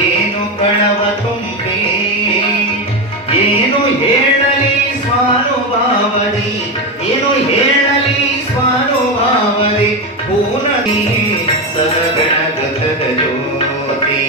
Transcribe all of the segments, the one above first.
ಏನು ಕಣವ ತುಂಬಿ ಏನು ಹೇಳಲಿ ಸ್ವಾನುಭಾವದಿ ಏನು ಹೇಳಲಿ ಸ್ವಾನುಭಾವದಿ ಪೂರ್ಣಿ ಸದಗಣಗತದ ಜ್ಯೋತಿ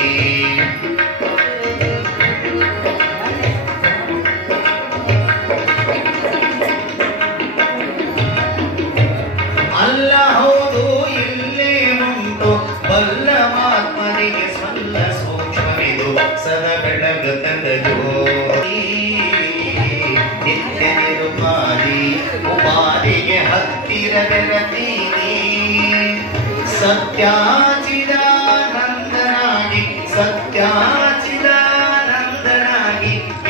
ಅಲ್ಲ ಹೌದು ಇಲ್ಲೇ ಉಂಟು ಬಲ್ಲವಾತ್ಮನಿಗೆ ಸಲ್ಲ ಸೂಕ್ಷ್ಮವಿದು ಸದಗಣಗತದ ಜ್ಯೋತಿ ನಿತ್ಯ ನಿರುಪಾದಿ ಉಪಾದಿಗೆ ಹತ್ತಿರ ಬೆರತೀನಿ ಸತ್ಯಾಚಿದಾನಂದನಾಗಿ ಸತ್ಯಾಚಿದಾನಂದನಾಗಿ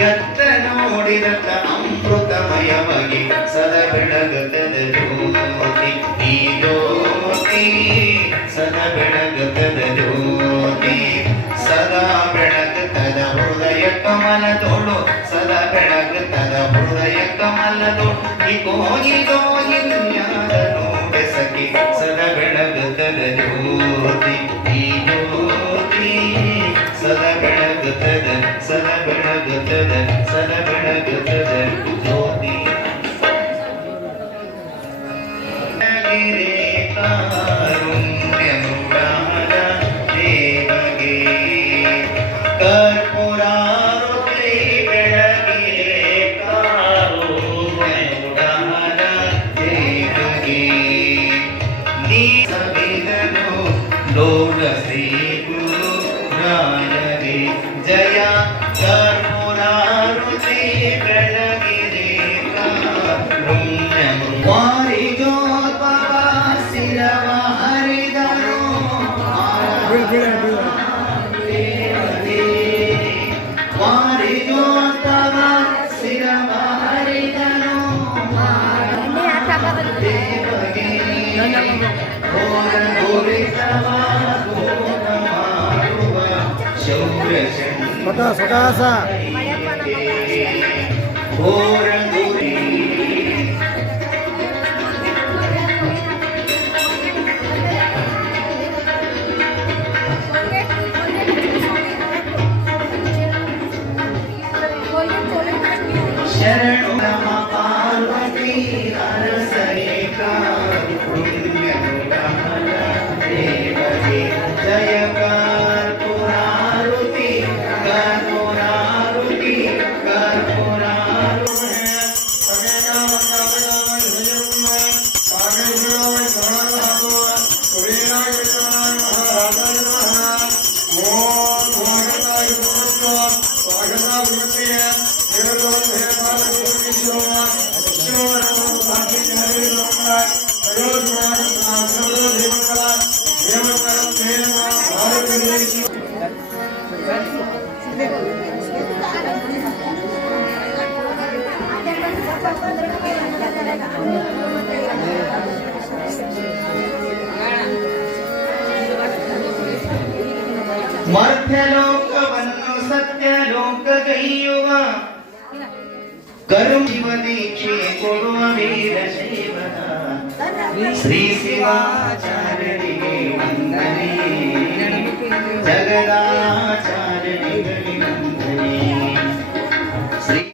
ಎತ್ತ ನೋಡಿರತ ಅಮೃತಮಯವಾಗಿ ಸದ ಬೆಳಗತದ ಜ್ಯೋತಿ ಈ ಜ್ಯೋತಿ ಸದ ಬೆಳಗತದ ಜ್ಯೋತಿ ಸದಾ ಬೆಳಗತದ ಹೃದಯ ಕಮಲದೋಳು ಸದಾ ಬೆಳಗತದ ಹೃದಯ ಕಮಲದೋಳು ಇಗೋ ಇಗೋ ಇಲ್ಯಾದ ನೋಡೆ ಸಖಿ ಸದಾ ಬೆಳಗತದ ಜ್ಯೋತಿ ಈ ಜ್ಯೋತಿ ಸದಾ ಬೆಳಗತದ ಸದಾ ಬೆಳಗತದ ಸದಾ ಬೆಳಗತದ ಜ್ಯೋತಿ ಕಾರುಣ್ಯನುಡಾದ ದೇವಗೆ ಕರ್ಪೂರಾರುತಿ ಬೆಳಗಿರೆ ಕಾರುಣ್ಯನುಡಾದ ದೇವಗೆ ನೀ ಸವಿದನು ಲೋಕ ಶ್ರೀ ಗುರು ರಾಯರೇ ಜಯ ಕರ್ಪೂರಾರುತಿ ಬೆಳಗಿರೆ ಕಾರುಣ್ಯನು ವಾರಿಜೋತ್ಪವ ಶಿರವ ಹರಿದನು ವಾರಿಜೋತ್ಪವ ಶಿರವ ಹರಿದನು ದೇವಗೆ ಘೋರ ಘೋರಿತವ ಘೋರ ಮಾಡುವ ಶೌರ್ಯ ಸಕಾಸ ಘೋರ ಘೋರಿ ಶರಣು ನಮ ಪಾರ್ವತಿ ಅರಸರೇಖ ಪುಣ್ಯನುಡಾದ ದೇವಗೆ ಜಯ ಕರ್ಪೂರಾರುತಿ ಕರ್ಪೂರಾರುತಿ ಕರ್ಪೂರಾರುತಿ ಮಧ್ಯಲೋಕವನ್ನು ಸತ್ಯಲೋಕಗೈಯುವ ಕರುಣಿವ ದೀಕ್ಷೆ ಕೊಡುವ ವೀರ ಶೈವನ ಶ್ರೀ ಶಿವಾಚಾರ್ಯರಿಗೆ ವಂದನೆ ಜಗದಾಚಾರ್ಯರಿಗೆ ವಂದನೆ.